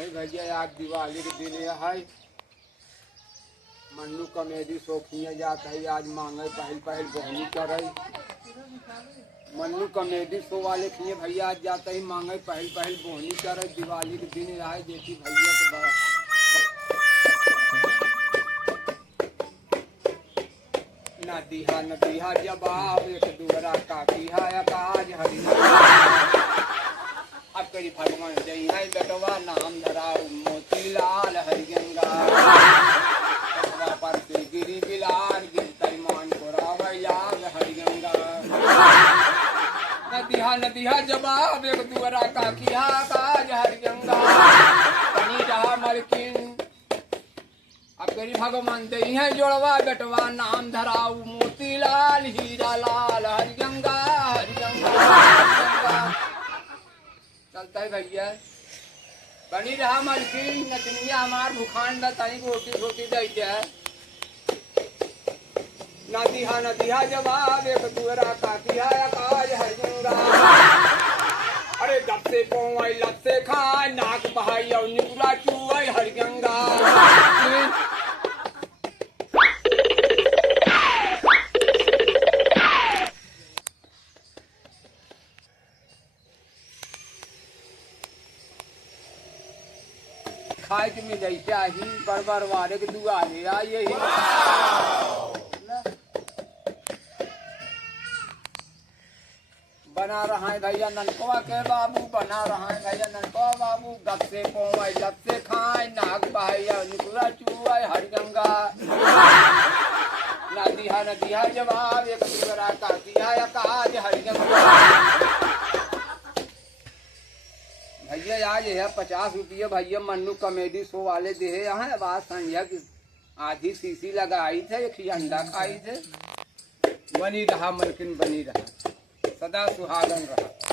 चलते ही भैया आज दिवाली के दिन है। मन्नू कॉमेडी शो किया जाता है आज मांगे पहल बोहनी करे। मन्नू कॉमेडी शो वाले किए भैया आज जाते ही मांगे पहल बोहनी करे। दिवाली के दिन आए देखी भैया के बड़ा नदिया जवाब एक दूरा काकी है आकाज हरी। अब करी भगवान जय है बेटवा नाम धराऊ मोतीलाल हरिगंगा। पर से गिरी बिलार गिरतई मान को रावैयाग हरिगंगा। नदिया जवाब एक दूरा काकी है आकाज हरिगंगा। कनी रहा मलकिन अब करी भगवान दई है जोड़वा बेटवा नाम धराऊ मोतीलाल हीरा लाल हरिगंगा हरिगंगा। चलता है भैया बनी रहा मलकिन नचनिया हमार भूखान बताई रोटी दई है। नदिया जवाब एक दूरा काकिया आकाज हरिगंगा। अरे जब से पौई लब से खाए नाक बहाई और निकुला चुआई हरिगंगा। खाए के में जैसे ही बरबर वाले के दुआरे आइए बना रहा है भैया ननकवा के बाबू बना रहा है भैया ननकवा बाबू। गप से पोवाई लब से खाए नाग बहाइया निकुला चुआई हरिगंगा। नदिया जवाब एक दूरा काकिया आकाज हरिगंगा। भैया आज है 50 रुपये भैया मन्नू कॉमेडी शो वाले दे यहाँ बात संध्या की आधी शीशी लगाई थे एक अंडा खाई थे। बनी रहा मलकिन बनी रहा सदा सुहागन रहा।